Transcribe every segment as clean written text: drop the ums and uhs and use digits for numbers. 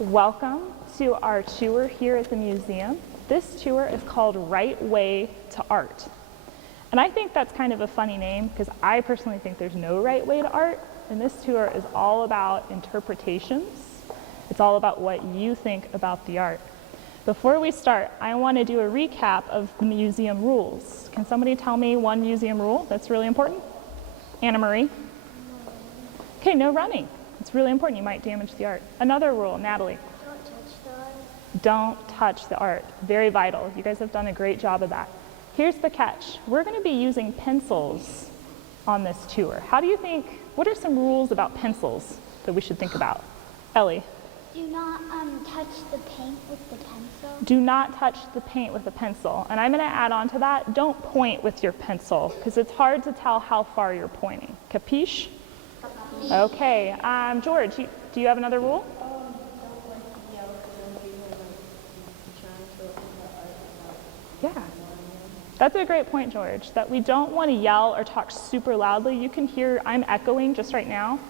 Welcome to our tour here at the museum. This tour is called Right Way to Art. And I think that's kind of a funny name because I personally think there's no right way to art. And this tour is all about interpretations. It's all about what you think about the art. Before we start, I want to do a recap of the museum rules. Can somebody tell me one museum rule that's really important? Anna Marie? Okay, no running. It's really important. You might damage the art. Another rule, Natalie. Don't touch the art. Don't touch the art. Very vital. You guys have done a great job of that. Here's the catch. We're going to be using pencils on this tour. How do you think, what are some rules about pencils that we should think about? Ellie? Do not touch the paint with the pencil. Do not touch the paint with a pencil. And I'm going to add on to that, don't point with your pencil because it's hard to tell how far you're pointing. Capiche? Okay. George, do you have another rule? Yeah. That's a great point, George, that we don't want to yell or talk super loudly. You can hear I'm echoing just right now.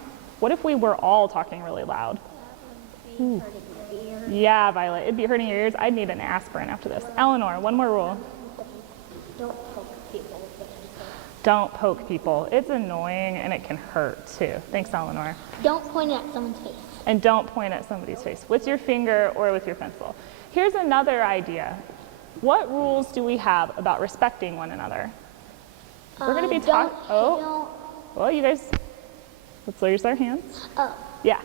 What if we were all talking really loud? Ooh. Yeah, Violet, it'd be hurting your ears. I'd need an aspirin after this. Eleanor, one more rule. Don't poke people with the pencil. Don't poke people. It's annoying and it can hurt too. Thanks, Eleanor. Don't point at someone's face. And don't point at somebody's face with your finger or with your pencil. Here's another idea. What rules do we have about respecting one another? We're going to be talking. Well, you guys, let's raise our hands. Oh. Yeah.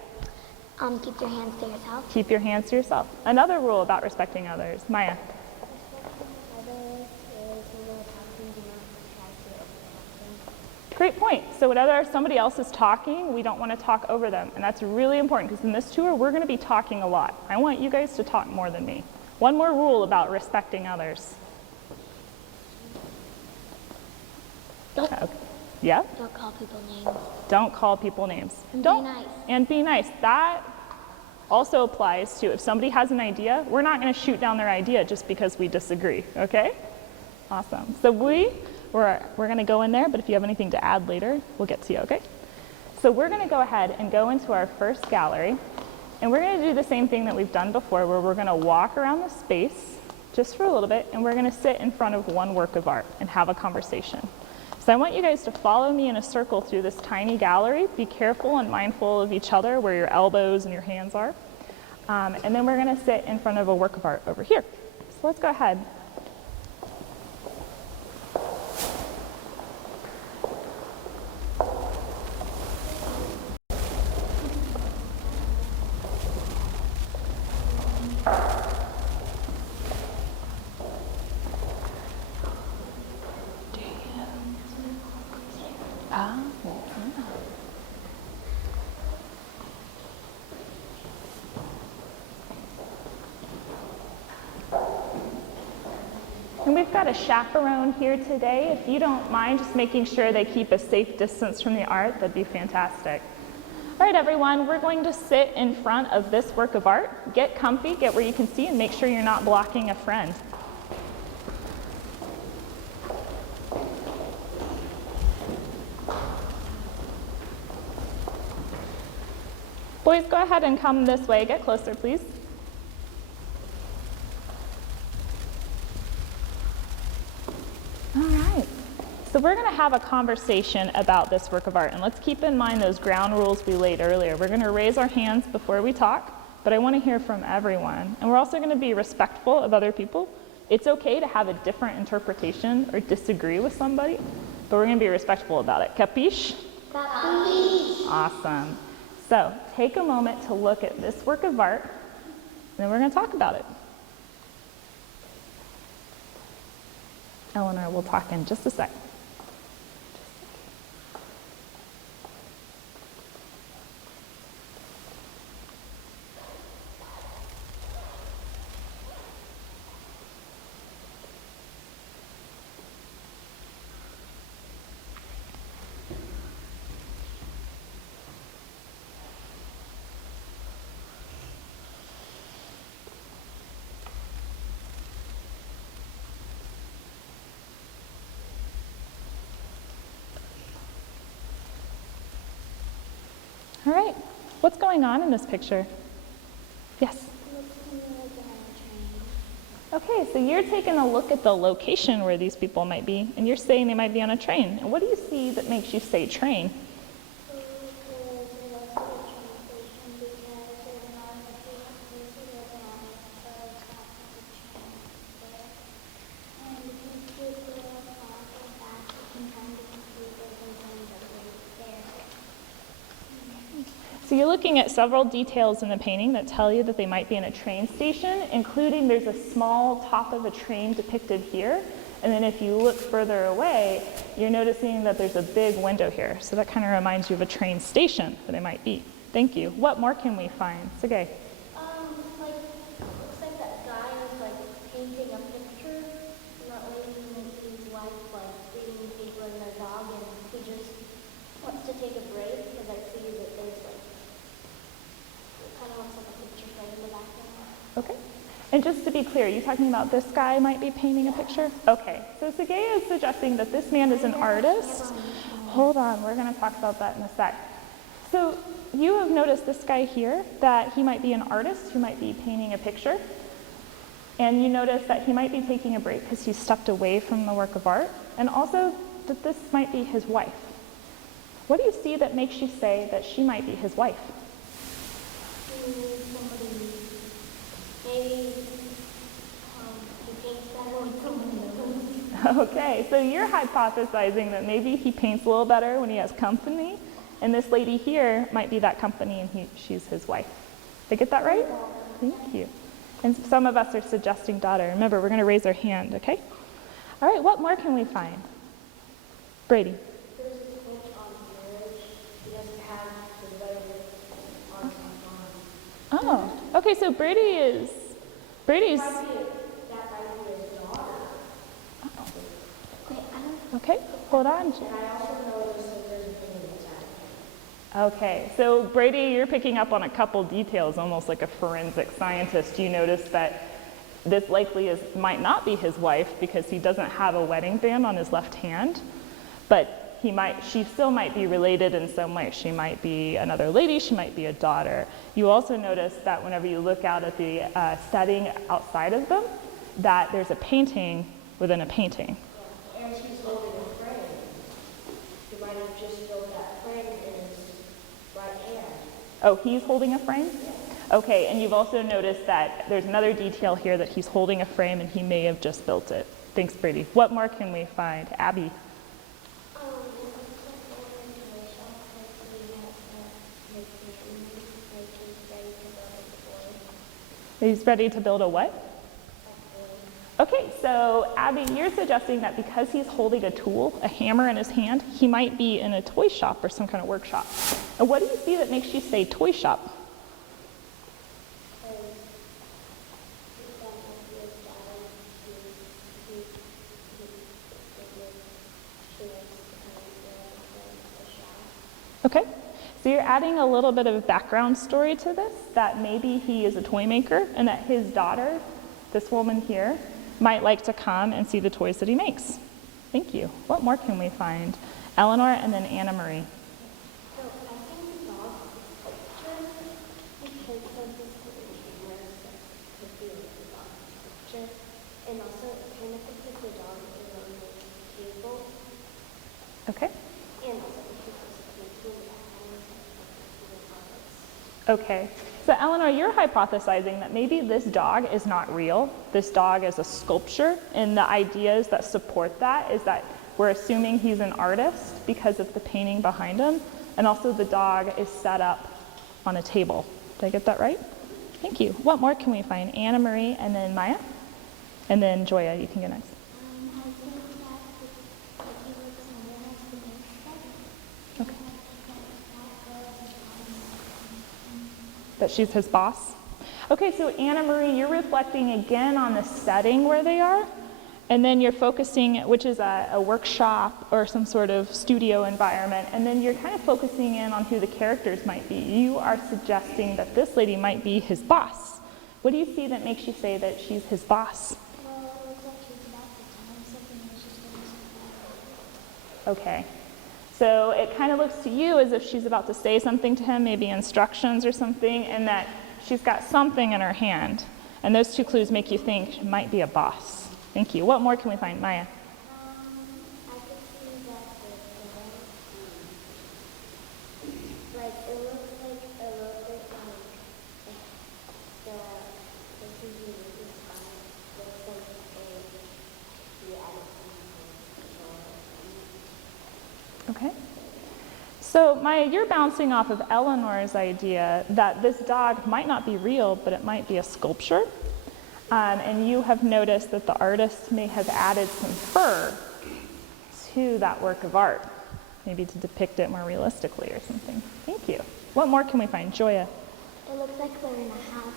Keep your hands to yourself. Keep your hands to yourself. Another rule about respecting others. Maya. Great point. So whenever somebody else is talking, we don't want to talk over them. And that's really important because in this tour, we're going to be talking a lot. I want you guys to talk more than me. One more rule about respecting others. Yeah? Don't call people names. Don't call people names. And don't, be nice. And be nice. That also applies to if somebody has an idea, we're not going to shoot down their idea just because we disagree, okay? Awesome. So we're going to go in there, but if you have anything to add later, we'll get to you, okay? So we're going to go ahead and go into our first gallery, and we're going to do the same thing that we've done before, where we're going to walk around the space just for a little bit, and we're going to sit in front of one work of art and have a conversation. So I want you guys to follow me in a circle through this tiny gallery. Be careful and mindful of each other where your elbows and your hands are. And then we're going to sit in front of a work of art over here. So let's go ahead. And we've got a chaperone here today. If you don't mind just making sure they keep a safe distance from the art, that'd be fantastic. All right, everyone, we're going to sit in front of this work of art. Get comfy, get where you can see, and make sure you're not blocking a friend. Boys, go ahead and come this way. Get closer, please. All right. So we're going to have a conversation about this work of art. And let's keep in mind those ground rules we laid earlier. We're going to raise our hands before we talk, but I want to hear from everyone. And we're also going to be respectful of other people. It's okay to have a different interpretation or disagree with somebody, but we're going to be respectful about it. Capiche? Capiche. Awesome. So take a moment to look at this work of art, and then we're going to talk about it. Eleanor, we'll talk in just a sec. All right, what's going on in this picture? Yes? It looks to me like they're on a train. Okay, so you're taking a look at the location where these people might be, and you're saying they might be on a train. And what do you see that makes you say train? Because they left the train station because there's not enough people to get on to stop the train there. And if you keep going fast and fast, you can find the computers and things that are there. So you're looking at several details in the painting that tell you that they might be in a train station, including there's a small top of a train depicted here. And then if you look further away, you're noticing that there's a big window here. So that kind of reminds you of a train station that it might be. Thank you. What more can we find? Sergey. Like, looks like that guy is like painting a picture. And that lady and his wife like reading the paper and their dog, and he just wants to take a break because I see that there's like, it kind of looks like a picture frame in the background. Okay. And just to be clear, are you talking about this guy might be painting a picture? Okay. So Sergey is suggesting that this man is an artist. Hold on, we're going to talk about that in a sec. So you have noticed this guy here, that he might be an artist who might be painting a picture. And you notice that he might be taking a break because he stepped away from the work of art. And also that this might be his wife. What do you see that makes you say that she might be his wife? Somebody, maybe he paints better with someone else. Okay, so you're hypothesizing that maybe he paints a little better when he has company, and this lady here might be that company and she's his wife. Did I get that right? Thank you. And some of us are suggesting daughter. Remember, we're going to raise our hand, okay? All right, what more can we find? Brady. There's a switch on marriage. He doesn't have the letter on his phone. Oh, okay, so Brady's, That might be his daughter. Wait, I don't. okay, hold on. And I also noticed that there's a thing inside. Okay, so Brady, you're picking up on a couple details, almost like a forensic scientist. You notice that this likely might not be his wife because he doesn't have a wedding band on his left hand, but she still might be related in some way. She might be another lady, she might be a daughter. You also notice that whenever you look out at the setting outside of them, that there's a painting within a painting. Yeah. And she's holding a frame. He might have just built that frame in his right hand. Oh, he's holding a frame? Okay, and you've also noticed that there's another detail here that he's holding a frame and he may have just built it. Thanks, Brady. What more can we find? Abby? He's ready to build a what? Okay, so Abby, you're suggesting that because he's holding a tool, a hammer in his hand, he might be in a toy shop or some kind of workshop. And what do you see that makes you say toy shop? Okay, so you're adding a little bit of background story to this, that maybe he is a toy maker and that his daughter, this woman here, might like to come and see the toys that he makes. Thank you. What more can we find? Eleanor and then Anna Marie. So I think the dog is a sculpture because of his where the feel of the dog sculpture. And also it kind of looks like the dog is on the table. Okay. And also because it's a tool that hangs Okay. So Eleanor, you're hypothesizing that maybe this dog is not real. This dog is a sculpture, and the ideas that support that is that we're assuming he's an artist because of the painting behind him, and also the dog is set up on a table. Did I get that right? Thank you. What more can we find? Anna Marie and then Maya, and then Joya, you can get next. I think that if he works on the house, the next step. Okay. That she's his boss. Okay, so Anna Marie, you're reflecting again on the setting where they are, and then you're focusing, which is a workshop or some sort of studio environment, and then you're kind of focusing in on who the characters might be. You are suggesting that this lady might be his boss. What do you see that makes you say that she's his boss? Well, it looks like she's about to tell him something and she's going to say. Okay. So it kind of looks to you as if she's about to say something to him, maybe instructions or something, and that she's got something in her hand. And those two clues make you think she might be a boss. Thank you. What more can we find, Maya? I could see that like it looks like a little bit like the TV is fine. Looks like the Okay. So Maya, you're bouncing off of Eleanor's idea that this dog might not be real, but it might be a sculpture. And you have noticed that the artist may have added some fur to that work of art, maybe to depict it more realistically or something. Thank you. What more can we find? Joya? It looks like we're in a house.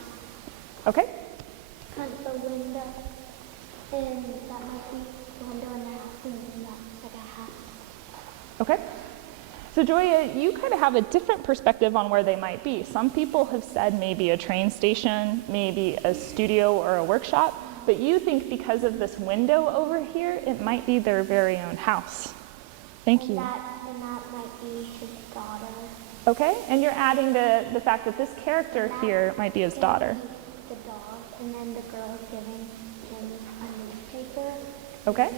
Okay. Because the window, and that might be the window in the house, and then that's like a house. Okay. So Joya, you kind of have a different perspective on where they might be. Some people have said maybe a train station, maybe a studio or a workshop, but you think because of this window over here, it might be their very own house. Thank you. And that might be his daughter. Okay, and you're adding the fact that this character here might be his daughter. The dog, and then the girl giving him a newspaper. Okay.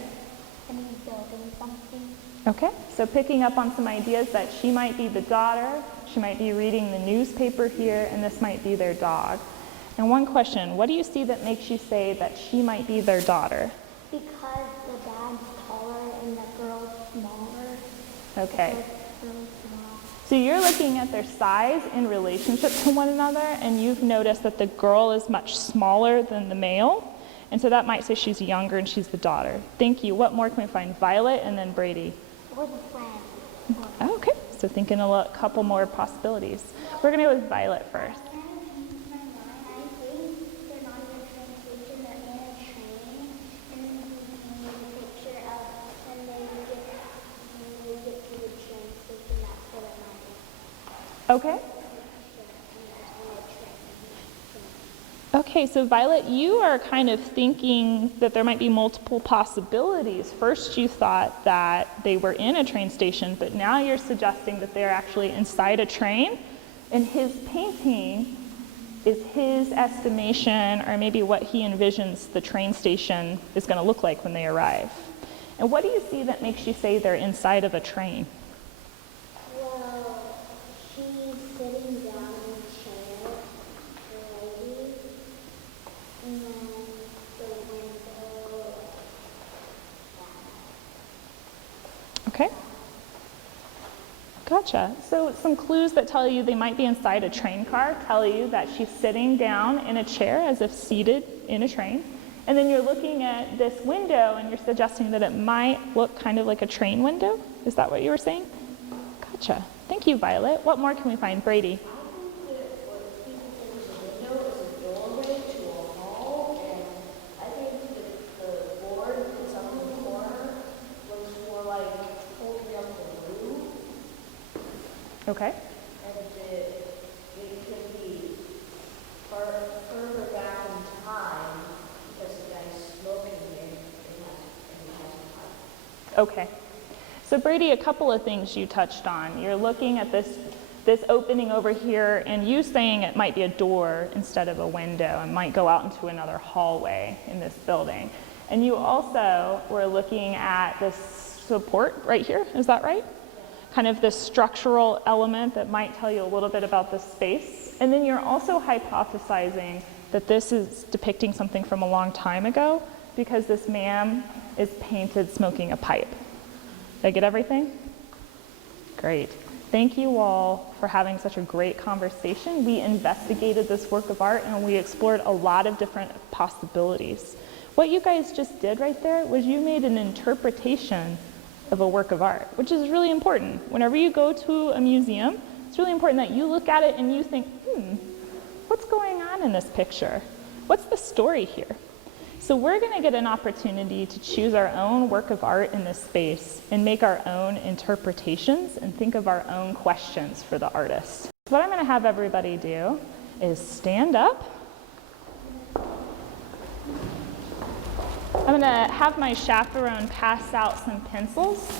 And he's building something. Okay, so picking up on some ideas that she might be the daughter, she might be reading the newspaper here, and this might be their dog. And one question, what do you see that makes you say that she might be their daughter? Because the dad's taller and the girl's smaller. Okay. The girl's small. So you're looking at their size in relationship to one another, and you've noticed that the girl is much smaller than the male, and so that might say she's younger and she's the daughter. Thank you. What more can we find? Violet and then Brady. Or the friend. Oh, okay, so thinking a couple more possibilities. We're gonna go with Violet first. I think they're not in a train station, they're in a train, and then you can make a picture of when they get to the train station, that's what it might be. Okay. Okay, so Violet, you are kind of thinking that there might be multiple possibilities. First you thought that they were in a train station, but now you're suggesting that they're actually inside a train, and his painting is his estimation, or maybe what he envisions the train station is going to look like when they arrive. And what do you see that makes you say they're inside of a train? Well, she's sitting down in a chair, the lady, and then the window. Okay. Gotcha. So some clues that tell you they might be inside a train car tell you that she's sitting down in a chair as if seated in a train. And then you're looking at this window and you're suggesting that it might look kind of like a train window. Is that what you were saying? Gotcha. Thank you, Violet. What more can we find? Brady. Okay. And it could be further back in time because the guy's smoking and he has a pipe. Okay. So Brady, a couple of things you touched on. You're looking at this opening over here, and you saying it might be a door instead of a window and might go out into another hallway in this building. And you also were looking at this support right here. Is that right? Kind of this structural element that might tell you a little bit about the space. And then you're also hypothesizing that this is depicting something from a long time ago because this man is painted smoking a pipe. Did I get everything? Great. Thank you all for having such a great conversation. We investigated this work of art and we explored a lot of different possibilities. What you guys just did right there was you made an interpretation of a work of art, which is really important. Whenever you go to a museum, it's really important that you look at it and you think, what's going on in this picture? What's the story here? So we're going to get an opportunity to choose our own work of art in this space and make our own interpretations and think of our own questions for the artist. So what I'm going to have everybody do is stand up. I'm going to have my chaperone pass out some pencils.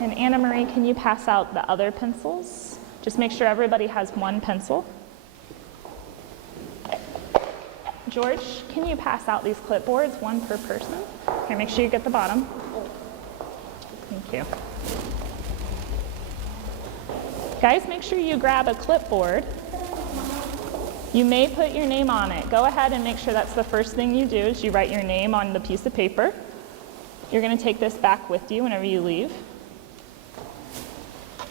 And Anna Marie, can you pass out the other pencils? Just make sure everybody has one pencil. George, can you pass out these clipboards, one per person? Okay, make sure you get the bottom. Thank you. Guys, make sure you grab a clipboard. You may put your name on it. Go ahead and make sure that's the first thing you do is you write your name on the piece of paper. You're going to take this back with you whenever you leave.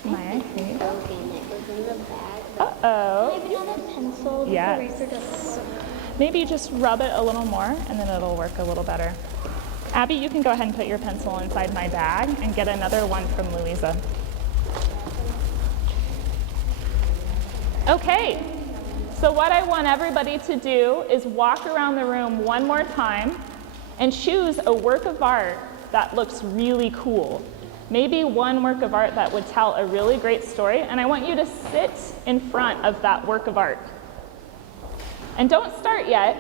Maya, here you go. Uh-oh. Maybe not a pencil. Yes. Maybe just rub it a little more and then it'll work a little better. Abby, you can go ahead and put your pencil inside my bag and get another one from Louisa. Okay, so what I want everybody to do is walk around the room one more time and choose a work of art that looks really cool. Maybe one work of art that would tell a really great story, and I want you to sit in front of that work of art. And don't start yet.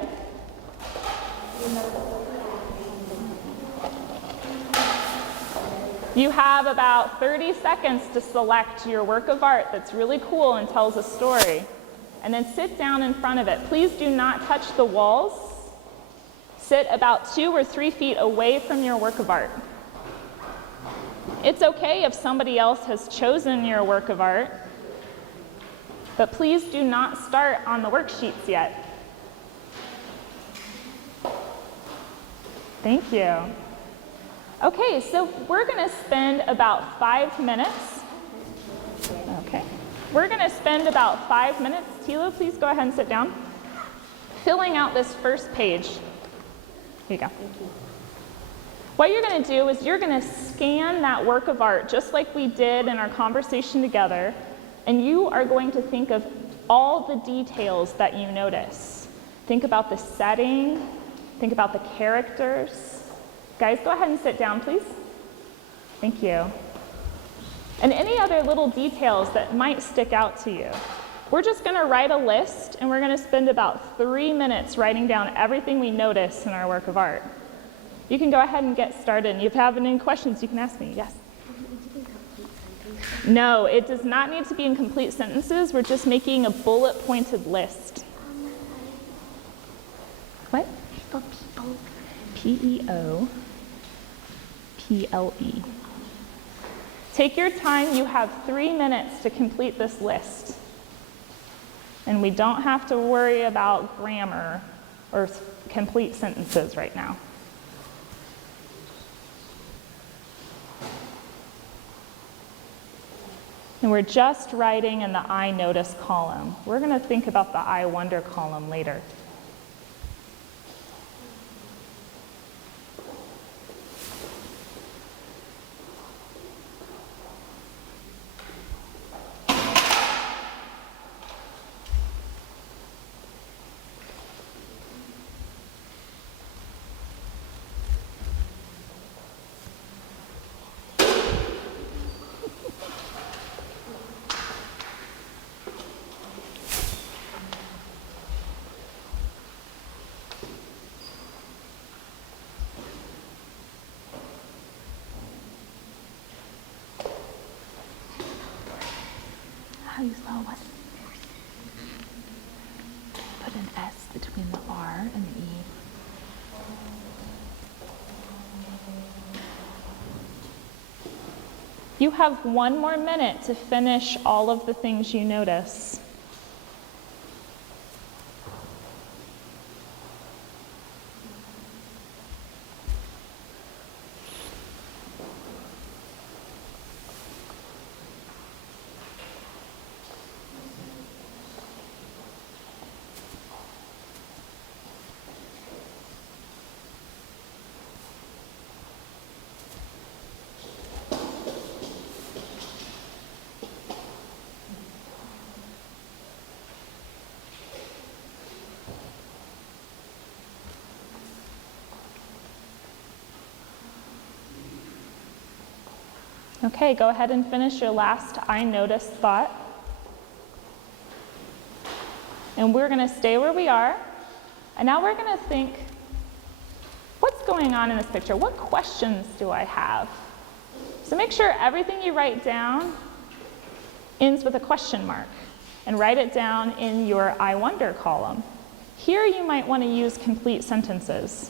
You have about 30 seconds to select your work of art that's really cool and tells a story. And then sit down in front of it. Please do not touch the walls. Sit about 2 or 3 feet away from your work of art. It's okay if somebody else has chosen your work of art, but please do not start on the worksheets yet. Thank you. Okay, so we're going to spend about 5 minutes. Okay. We're going to spend about 5 minutes. Tilo, please go ahead and sit down. Filling out this first page. Here you go. Thank you. What you're going to do is you're going to scan that work of art just like we did in our conversation together, and you are going to think of all the details that you notice. Think about the setting. Think about the characters. Guys, go ahead and sit down, please. Thank you. And any other little details that might stick out to you. We're just going to write a list, and we're going to spend about 3 minutes writing down everything we notice in our work of art. You can go ahead and get started. And if you have any questions, you can ask me. Yes? No, it does not need to be in complete sentences. We're just making a bullet-pointed list. What? P-E-O-P-L-E. Take your time. You have 3 minutes to complete this list. And we don't have to worry about grammar or complete sentences right now. And we're just writing in the I notice column. We're going to think about the I wonder column later. How do you spell what? Put an S between the R and the E. You have 1 more minute to finish all of the things you notice. Okay, go ahead and finish your last I noticed thought. And we're going to stay where we are. And now we're going to think, what's going on in this picture? What questions do I have? So make sure everything you write down ends with a question mark, and write it down in your I wonder column. Here you might want to use complete sentences.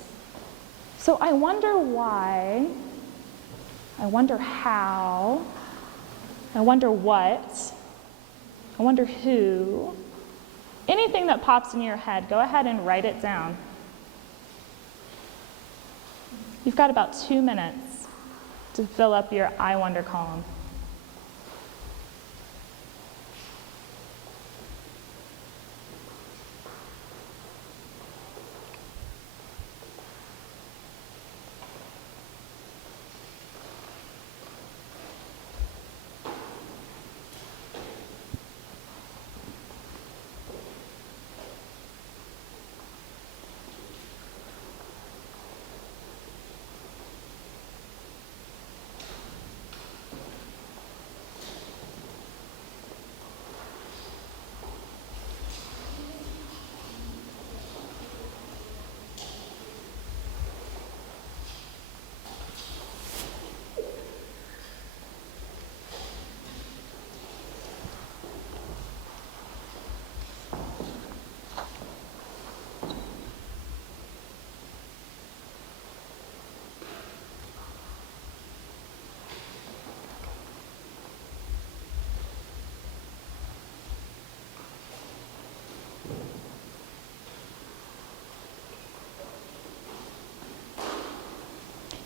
So I wonder why, I wonder how, I wonder what, I wonder who. Anything that pops in your head, go ahead and write it down. You've got about 2 minutes to fill up your I wonder column.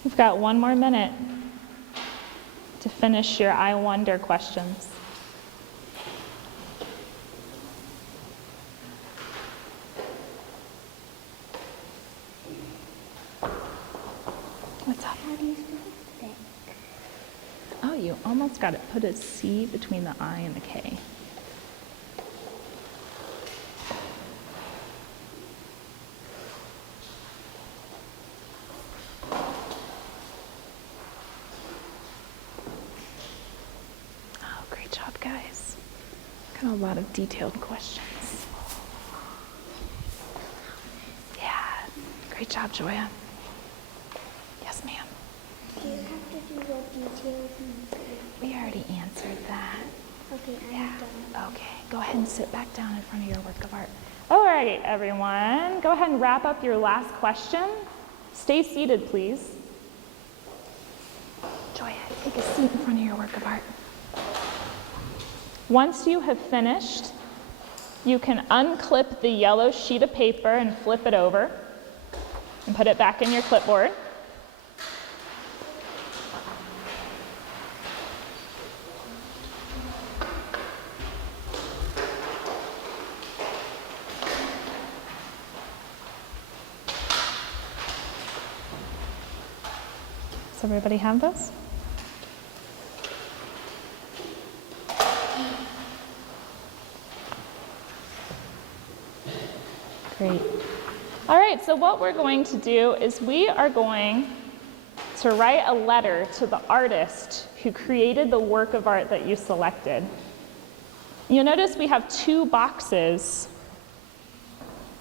You've got 1 more minute to finish your I wonder questions. What's up? How do you spell thick? Oh, you almost got it. Put a C between the I and the K. Oh, great job, guys. Got a lot of detailed questions. Yeah, great job, Joya. Yes, ma'am. Do you have to do the details? We already answered that. Okay, I'm Yeah. done. Okay, go ahead and sit back down in front of your work of art. All right, everyone. Go ahead and wrap up your last question. Stay seated, please. Joya, take a seat in front of your work of art. Once you have finished, you can unclip the yellow sheet of paper and flip it over and put it back in your clipboard. Does everybody have those? Great. All right, so what we're going to do is we are going to write a letter to the artist who created the work of art that you selected. You'll notice we have 2 boxes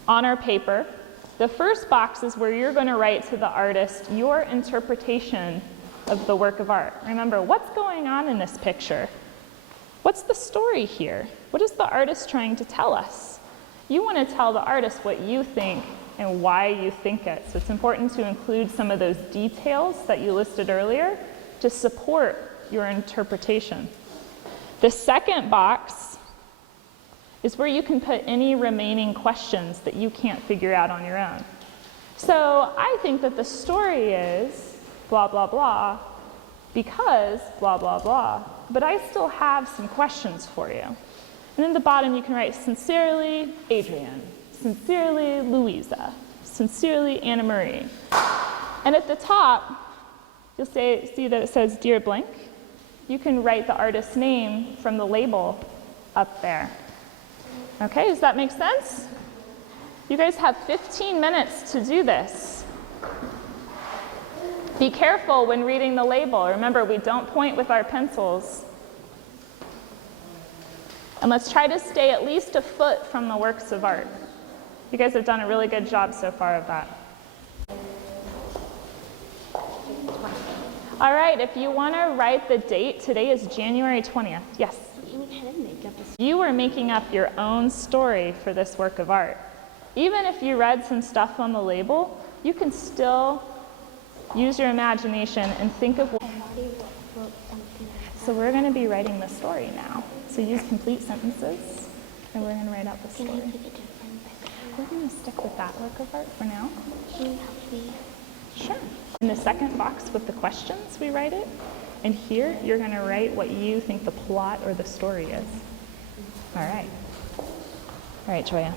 on our paper. The first box is where you're going to write to the artist your interpretation of the work of art. Remember, what's going on in this picture? What's the story here? What is the artist trying to tell us? You want to tell the artist what you think and why you think it. So it's important to include some of those details that you listed earlier to support your interpretation. The second box is where you can put any remaining questions that you can't figure out on your own. So I think that the story is blah, blah, blah, because blah, blah, blah, but I still have some questions for you. And in the bottom you can write, sincerely, Adrienne, sincerely, Louisa, sincerely, Anna Marie. And at the top, you'll see that it says, Dear Blank. You can write the artist's name from the label up there. Okay, does that make sense? You guys have 15 minutes to do this. Be careful when reading the label. Remember, we don't point with our pencils. And let's try to stay at least a foot from the works of art. You guys have done a really good job so far of that. All right, if you want to write the date, today is January 20th. Yes? We kind of make up a You were making up your own story for this work of art. Even if you read some stuff on the label, you can still use your imagination and think of what. So we're going to be writing the story now. So use complete sentences, and we're going to write out the Can story. I pick a different background? We're going to stick with that work of art for now. Can you help me? Sure. In the second box with the questions, we write it. And here, you're going to write what you think the plot or the story is. All right. All right, Joya.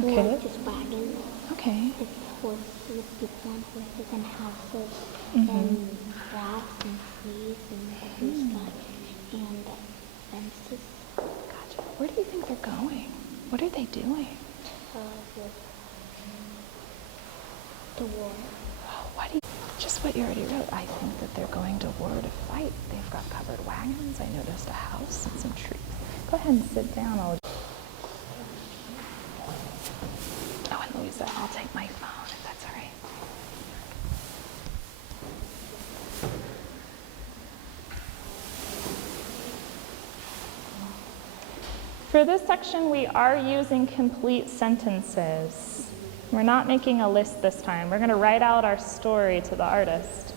Okay. Like this wagon. Okay. It's horses with people on horses and houses Mhm. and grass and trees and blue sky and fences. Gotcha. Where do you think they're going? What are they doing? With the war. Oh, what do you, just what you already wrote. I think that they're going to war to fight. They've got covered wagons. I noticed a house and some trees. Go ahead and sit down. Oh, and Louisa, I'll take my phone if that's all right. For this section, we are using complete sentences. We're not making a list this time. We're going to write out our story to the artist.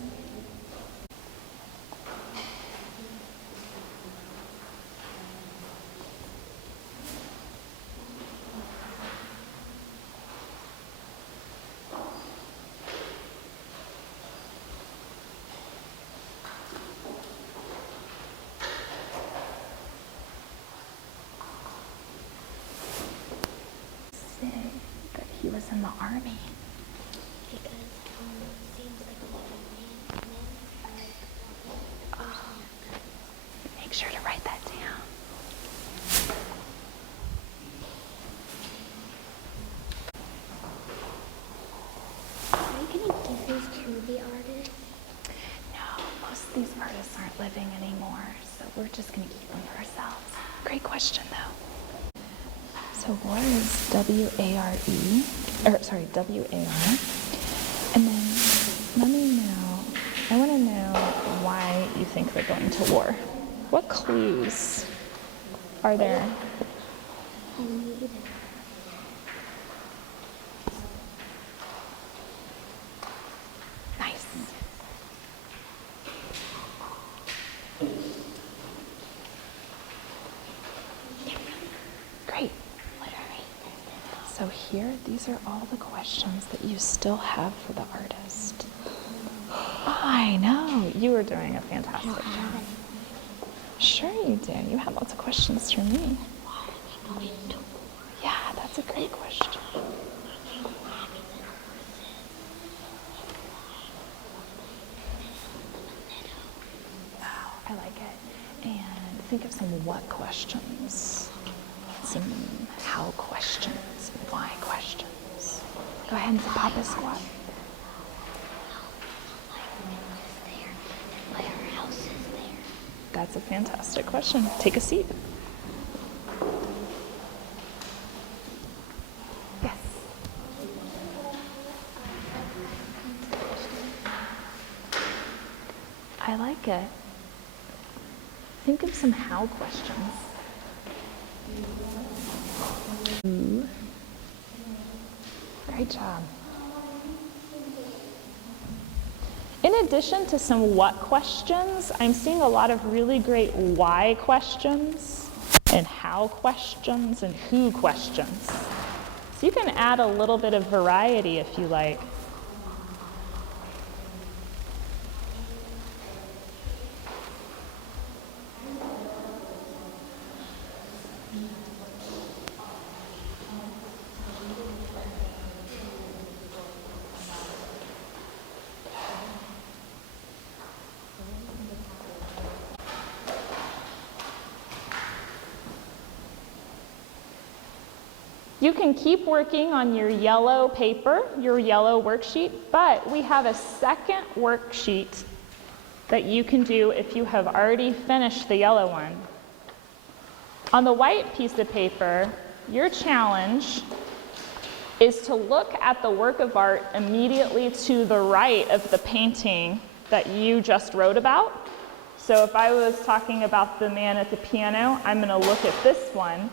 That he was in the army. Because it seems like a lot of men are like Make sure to write that down. Are you gonna give these to the artist? No, most of these artists aren't living anymore, so we're just going to keep them for ourselves. Great question, though. So war is W-A-R-E, or sorry, W-A-R. And then let me know, I want to know why you think they're going to war. What clues are there? I need Nice. Great. So here, these are all the questions that you still have for the artist. I know, you are doing a fantastic job. Sure you do. You have lots of questions for me. Yeah, that's a great question. Wow, I like it. And think of some what questions. Some how questions, why questions. Go ahead and pop a squat. why our house is there. That's a fantastic question. Take a seat. Yes. I like it. Think of some how questions. Ooh. Great job. In addition to some what questions, I'm seeing a lot of really great why questions and how questions and who questions. So you can add a little bit of variety if you like. You can keep working on your yellow paper, your yellow worksheet, but we have a second worksheet that you can do if you have already finished the yellow one. On the white piece of paper, your challenge is to look at the work of art immediately to the right of the painting that you just wrote about. So if I was talking about the man at the piano, I'm going to look at this one,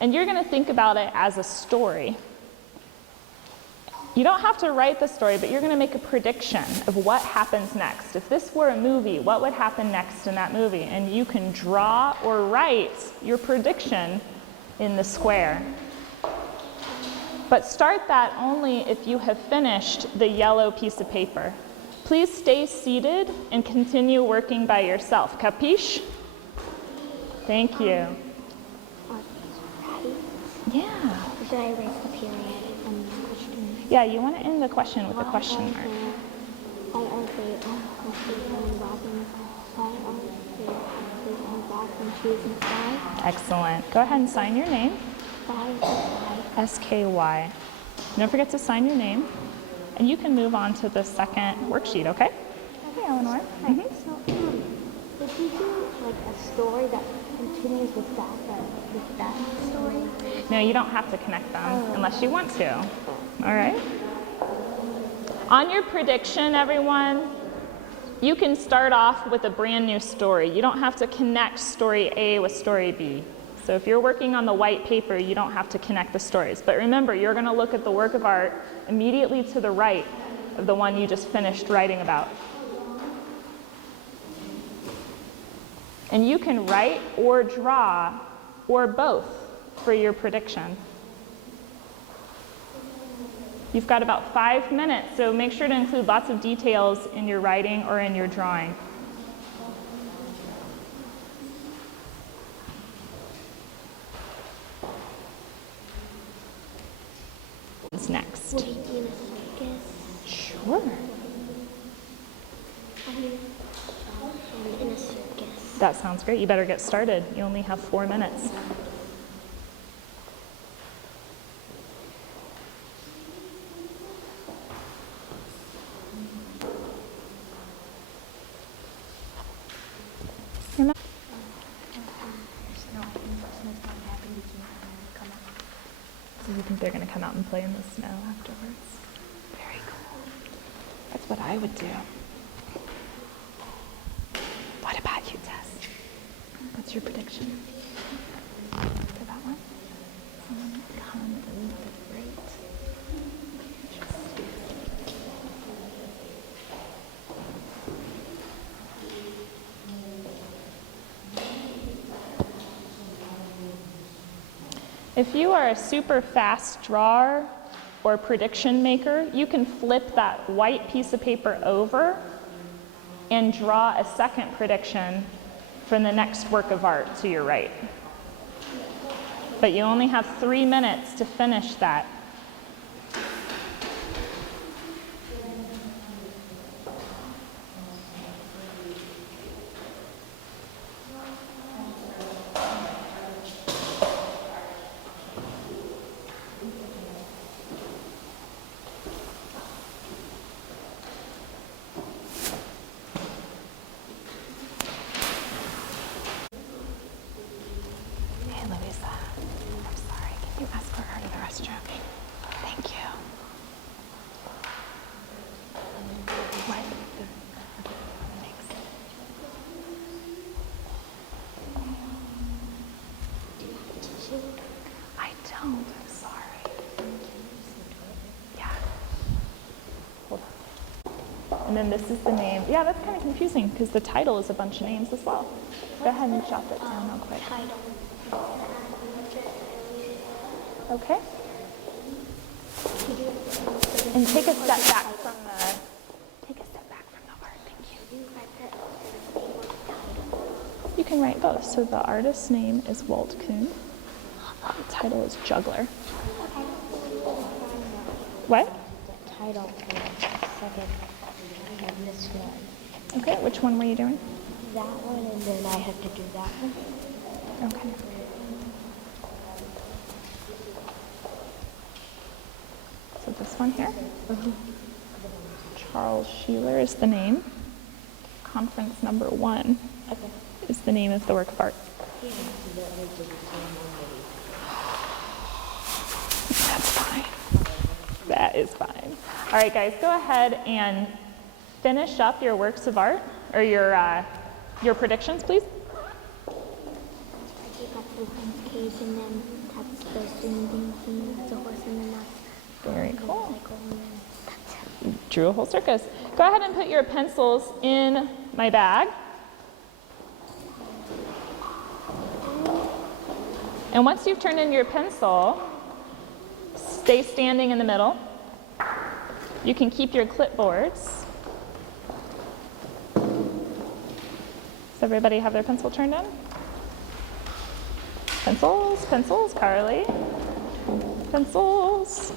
and you're going to think about it as a story. You don't have to write the story, but you're going to make a prediction of what happens next. If this were a movie, what would happen next in that movie? And you can draw or write your prediction in the square. But start that only if you have finished the yellow piece of paper. Please stay seated and continue working by yourself. Capiche? Thank you. Are these right? Yeah. Should I erase the period and the question? Yeah, you want to end the question with a question mark. Why are they Huskies and robins? Why are they Huskies and bats and trees and sky? Excellent. Go ahead and sign your name. SKY. Don't forget to sign your name. And you can move on to the second worksheet, okay? Okay, Eleanor. So, did you do like a story that continues with that story? No, you don't have to connect them unless you want to. All right? On your prediction, everyone, you can start off with a brand new story. You don't have to connect story A with story B. So if you're working on the white paper, you don't have to connect the stories. But remember, you're going to look at the work of art immediately to the right of the one you just finished writing about. And you can write or draw or both for your prediction. You've got about 5 minutes, so make sure to include lots of details in your writing or in your drawing. What's next? Would it be in a circus? Sure. In a circus. That sounds great. You better get started. You only have 4 minutes. So you think they're going to come out and play in the snow afterwards? Very cool. That's what I would do. What about you, Tess? What's your prediction for that one? Someone come and look at great. If you are a super fast drawer or prediction maker, you can flip that white piece of paper over and draw a second prediction from the next work of art to your right. But you only have 3 minutes to finish that. Hey, Louisa. I'm sorry. Can you escort her to the restroom? Thank you. What? Thanks. I don't. I'm sorry. Yeah. Hold on. And then this is the name. Yeah, that's kind of confusing because the title is a bunch of names as well. Go ahead and jot that down real quick. Okay. And take a step back from the art. Thank you. You can write both. So the artist's name is Walt Kuhn. The title is Juggler. What? The title for the second. I have this one. Okay, which one were you doing? That one, and then I have to do that one. Okay. So this one here. Charles Sheeler is the name. Conference number 1 is the name of the work of art. That's fine. That is fine. All right, guys, go ahead and finish up your works of art, or your predictions, please. I keep up the lion's cage, and then that's the swimming thing, and that's a horse, and then that's Very the cool. cycle, and then that's it. Drew a whole circus. Go ahead and put your pencils in my bag. And once you've turned in your pencil, stay standing in the middle. You can keep your clipboards. Does everybody have their pencil turned in? Pencils, pencils, Carly. Pencils.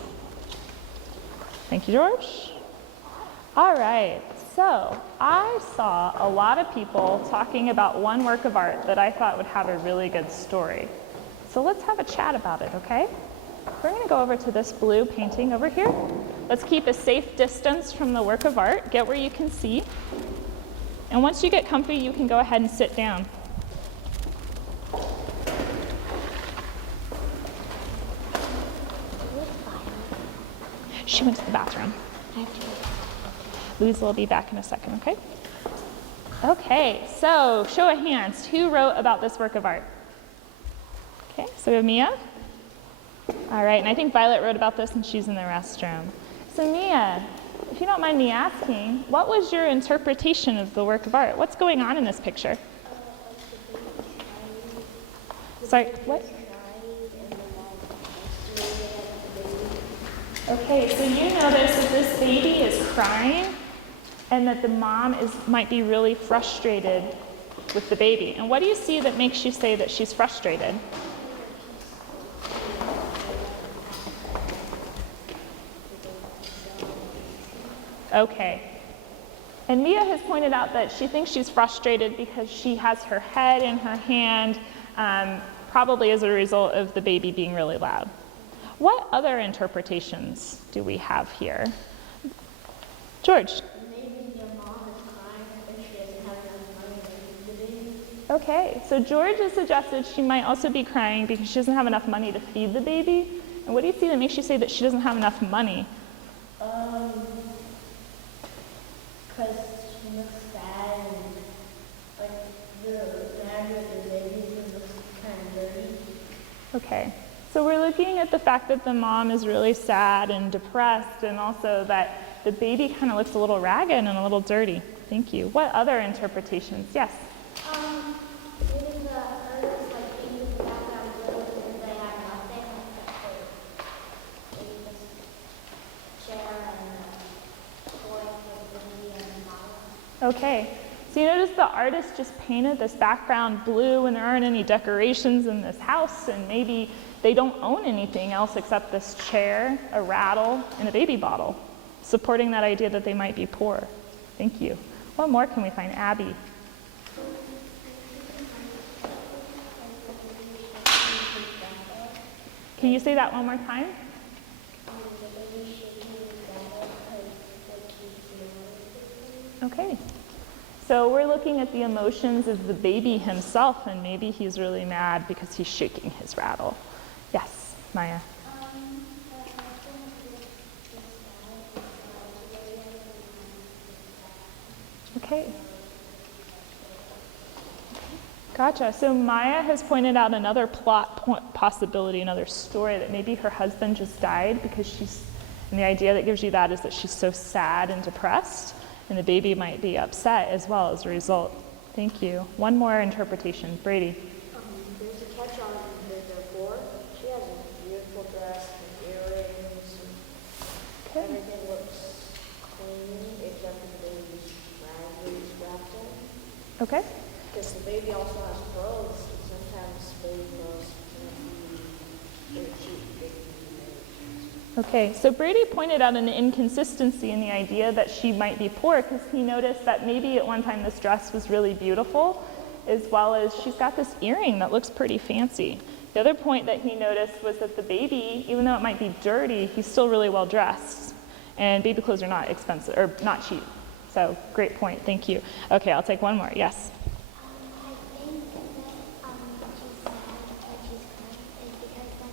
Thank you, George. All right, so I saw a lot of people talking about one work of art that I thought would have a really good story. So let's have a chat about it, okay? We're gonna go over to this blue painting over here. Let's keep a safe distance from the work of art. Get where you can see. And once you get comfy, you can go ahead and sit down. She went to the bathroom. Louisa will be back in a second, okay? Okay, so show of hands. Who wrote about this work of art? Okay, so we have Mia. All right, and I think Violet wrote about this and she's in the restroom. So Mia, if you don't mind me asking, what was your interpretation of the work of art? What's going on in this picture? Sorry, what? Okay, so you notice that this baby is crying and that the mom might be really frustrated with the baby. And what do you see that makes you say that she's frustrated? Okay. And Mia has pointed out that she thinks she's frustrated because she has her head in her hand, probably as a result of the baby being really loud. What other interpretations do we have here? George? Maybe your mom is crying because she doesn't have enough money to feed the baby. Okay, so George has suggested she might also be crying because she doesn't have enough money to feed the baby. And what do you see that makes you say that she doesn't have enough money? Because she looks sad and like the bag with the baby looks kind of dirty. Okay, so we're looking at the fact that the mom is really sad and depressed, and also that the baby kind of looks a little ragged and a little dirty. Thank you. What other interpretations? Yes? Maybe the artist like painted the background blue and they have nothing except for maybe this chair and toy for the baby and the mom. Okay, so you notice the artist just painted this background blue and there aren't any decorations in this house, and maybe they don't own anything else except this chair, a rattle, and a baby bottle, supporting that idea that they might be poor. Thank you. What more can we find? Abby? Can you say that one more time? Okay. So we're looking at the emotions of the baby himself, and maybe he's really mad because he's shaking his rattle. Yes, Maya. Okay. Gotcha. So Maya has pointed out another possibility, another story, that maybe her husband just died because and the idea that gives you that is that she's so sad and depressed, and the baby might be upset as well as a result. Thank you. One more interpretation. Brady. There's a catch on the floor. She has a beautiful dress and earrings. Okay. Everything looks clean except for the baby's raggedy wrapped in. Okay. Because the baby also has clothes, and sometimes baby clothes can be very cheap. Okay, so Brady pointed out an inconsistency in the idea that she might be poor, because he noticed that maybe at one time this dress was really beautiful, as well as she's got this earring that looks pretty fancy. The other point that he noticed was that the baby, even though it might be dirty, he's still really well dressed, and baby clothes are not expensive, or not cheap. So great point, thank you. Okay, I'll take one more, yes. I think that she's sad that she's crying is because then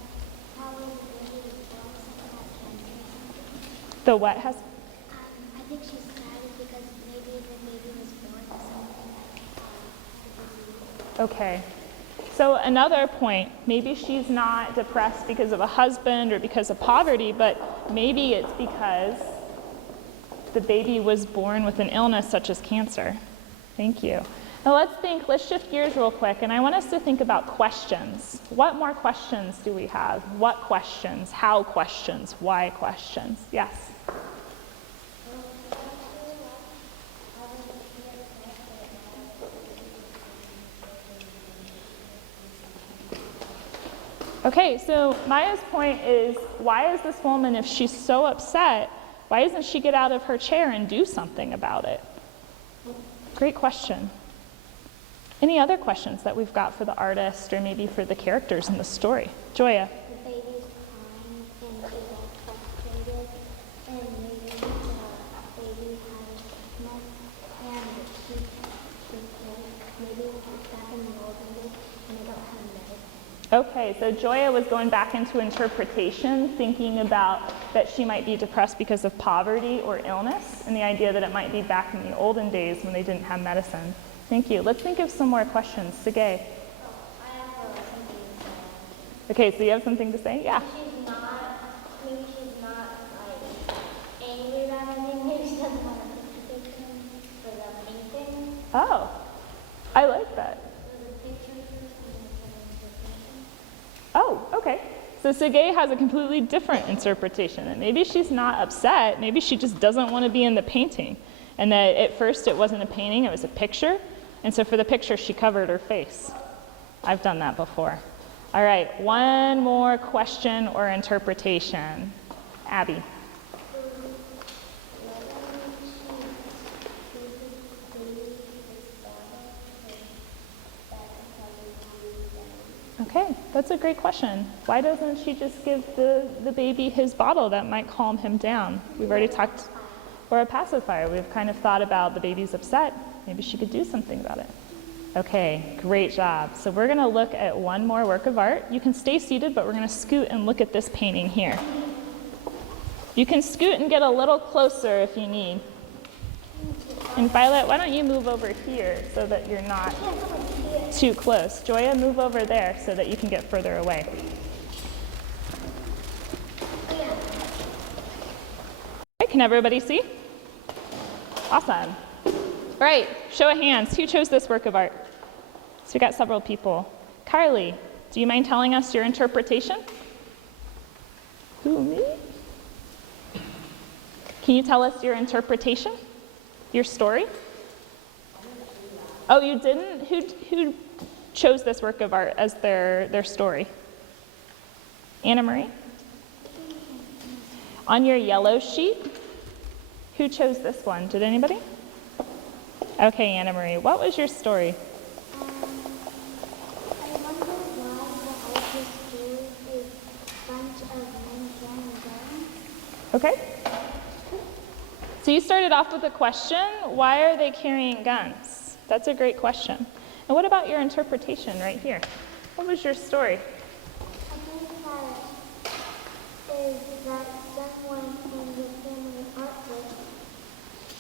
probably the baby is born something that cancer or something. The what has? I think she's sad because maybe the baby was born with something Okay. So another point, maybe she's not depressed because of a husband or because of poverty, but maybe it's because the baby was born with an illness such as cancer. Thank you. Now let's shift gears real quick, and I want us to think about questions. What more questions do we have? What questions? How questions? Why questions? Yes? Okay, so Maya's point is, why is this woman, if she's so upset, why doesn't she get out of her chair and do something about it? Great question. Any other questions that we've got for the artist or maybe for the characters in the story? Joya. The baby's crying and she's all frustrated, and maybe the baby has sickness, and she's maybe back in the olden days and they don't have medicine. Okay, so Joya was going back into interpretation, thinking about that she might be depressed because of poverty or illness, and the idea that it might be back in the olden days when they didn't have medicine. Thank you. Let's think of some more questions. Sige. I have something to say. Okay, so you have something to say? Yeah. Maybe she's not like angry about anything. Maybe she doesn't want a picture for the painting. Oh, I like that. The picture interpretation. Oh, okay. So Sige has a completely different interpretation. And maybe she's not upset. Maybe she just doesn't want to be in the painting. And that at first it wasn't a painting, it was a picture. And so for the picture, she covered her face. I've done that before. All right, one more question or interpretation. Abby. Okay, that's a great question. Why doesn't she just give the baby his bottle? That might calm him down. We've already talked, or a pacifier. We've kind of thought about the baby's upset. Maybe she could do something about it. Okay, great job. So we're gonna look at one more work of art. You can stay seated, but we're gonna scoot and look at this painting here. You can scoot and get a little closer if you need. And Violet, why don't you move over here so that you're not too close. Joya, move over there so that you can get further away. Okay, can everybody see? Awesome. All right, show of hands. Who chose this work of art? So we got several people. Carly, do you mind telling us your interpretation? Who, me? Can you tell us your interpretation? Your story? Oh, you didn't? Who chose this work of art as their story? Anna Marie? On your yellow sheet, who chose this one? Did anybody? Okay, Anna Marie, what was your story? I wonder why the artist drew a bunch of men carrying guns. Okay. So you started off with a question, why are they carrying guns? That's a great question. And what about your interpretation right here? What was your story? I think that is that someone in the family artist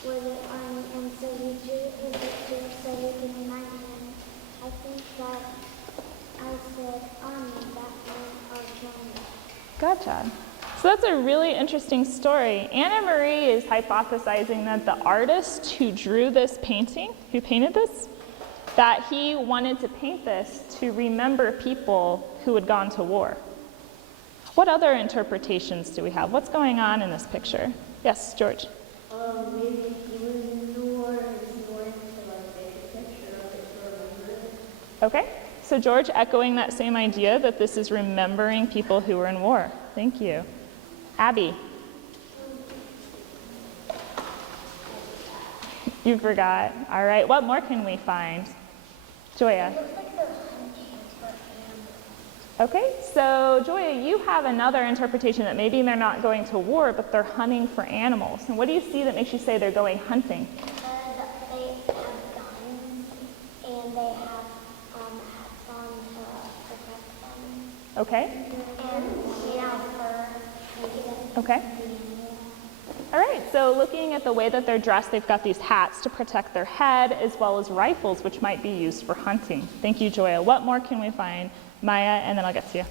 was an army, and so he drew a picture so you can remind him. I think that I said army back when I was trying. Gotcha. So that's a really interesting story. Anna Marie is hypothesizing that the artist who drew this painting, who painted this, that he wanted to paint this to remember people who had gone to war. What other interpretations do we have? What's going on in this picture? Yes, George. Maybe he was in the war and he wanted to like make a picture of it to remember it. Okay, so George echoing that same idea that this is remembering people who were in war. Thank you. Abby. You forgot. All right, what more can we find? Joya. It looks like they're hunting for animals. Okay, so Joya, you have another interpretation that maybe they're not going to war, but they're hunting for animals. And what do you see that makes you say they're going hunting? They have guns and they have hats on to protect them. Okay, And they have fur. okay. All right, so looking at the way that they're dressed, they've got these hats to protect their head, as well as rifles, which might be used for hunting. Thank you, Joya. What more can we find? Maya, and then I'll get to you.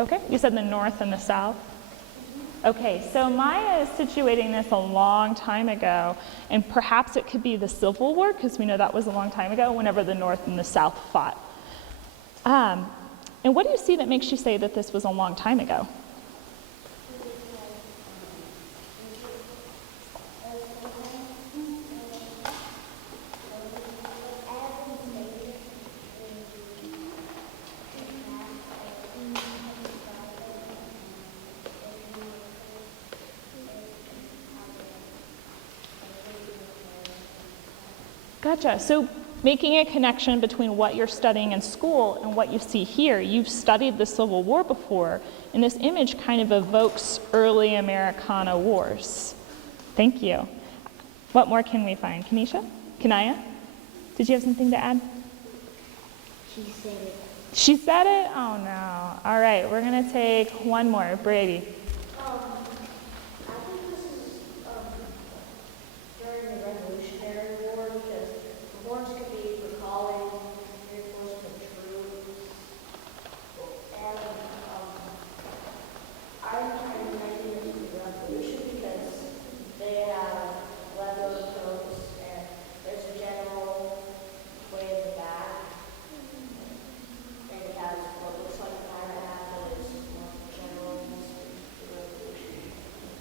Okay, you said the north and the south? Okay, so Maya is situating this a long time ago, and perhaps it could be the Civil War, because we know that was a long time ago, whenever the North and the South fought. And what do you see that makes you say that this was a long time ago? Gotcha. So making a connection between what you're studying in school and what you see here. You've studied the Civil War before, and this image kind of evokes early Americana wars. Thank you. What more can we find? Kanisha? Kanaya? Did you have something to add? She said it. She said it? Oh no. All right, we're going to take one more. Brady. I think this is during the Revolutionary War, because the horns could be for calling reinforcement troops. And I'm kind of relating it to the Revolution because they have leather coats and there's a general way in the back. And he has what looks like a pirate hat, but it's more general to the Revolution.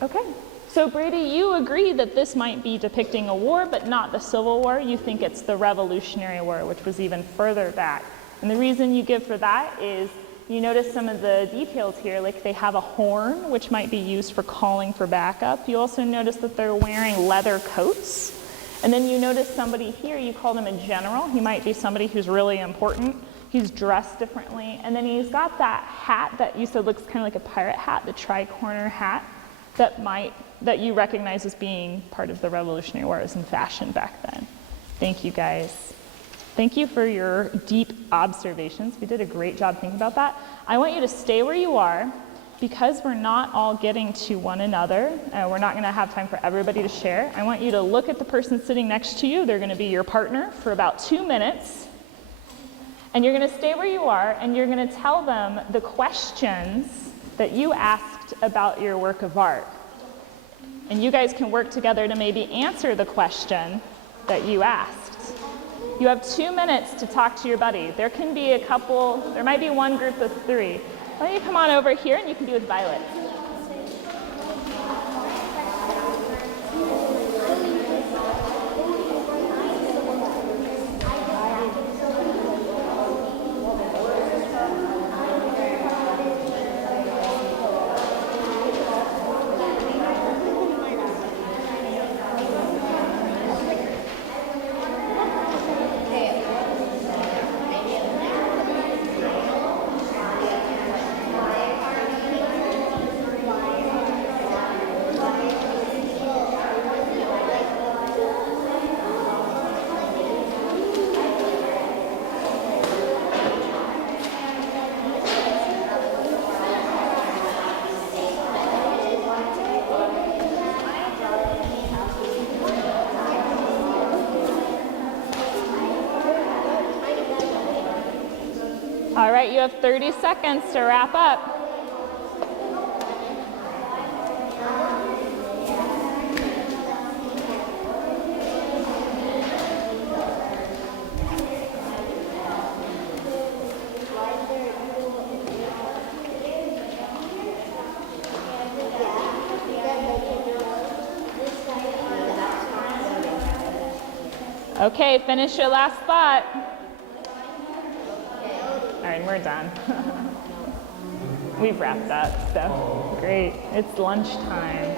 Okay. So Brady, you agree that this might be depicting a war, but not the Civil War. You think it's the Revolutionary War, which was even further back. And the reason you give for that is you notice some of the details here, like they have a horn, which might be used for calling for backup. You also notice that they're wearing leather coats. And then you notice somebody here, you call them a general. He might be somebody who's really important. He's dressed differently. And then he's got that hat that you said looks kind of like a pirate hat, the tri-corner hat, that you recognize as being part of the Revolutionary War. It was in fashion back then. Thank you, guys. Thank you for your deep observations. We did a great job thinking about that. I want you to stay where you are, because we're not all getting to one another. We're not going to have time for everybody to share. I want you to look at the person sitting next to you. They're going to be your partner for about 2 minutes. And you're going to stay where you are, and you're going to tell them the questions that you asked about your work of art. And you guys can work together to maybe answer the question that you asked. You have 2 minutes to talk to your buddy. There can be a couple, there might be one group of 3. Why don't you come on over here and you can be with Violet. All right, you have 30 seconds to wrap up. Okay, finish your last thought. All right, we're done. We've wrapped up, so great. It's lunchtime.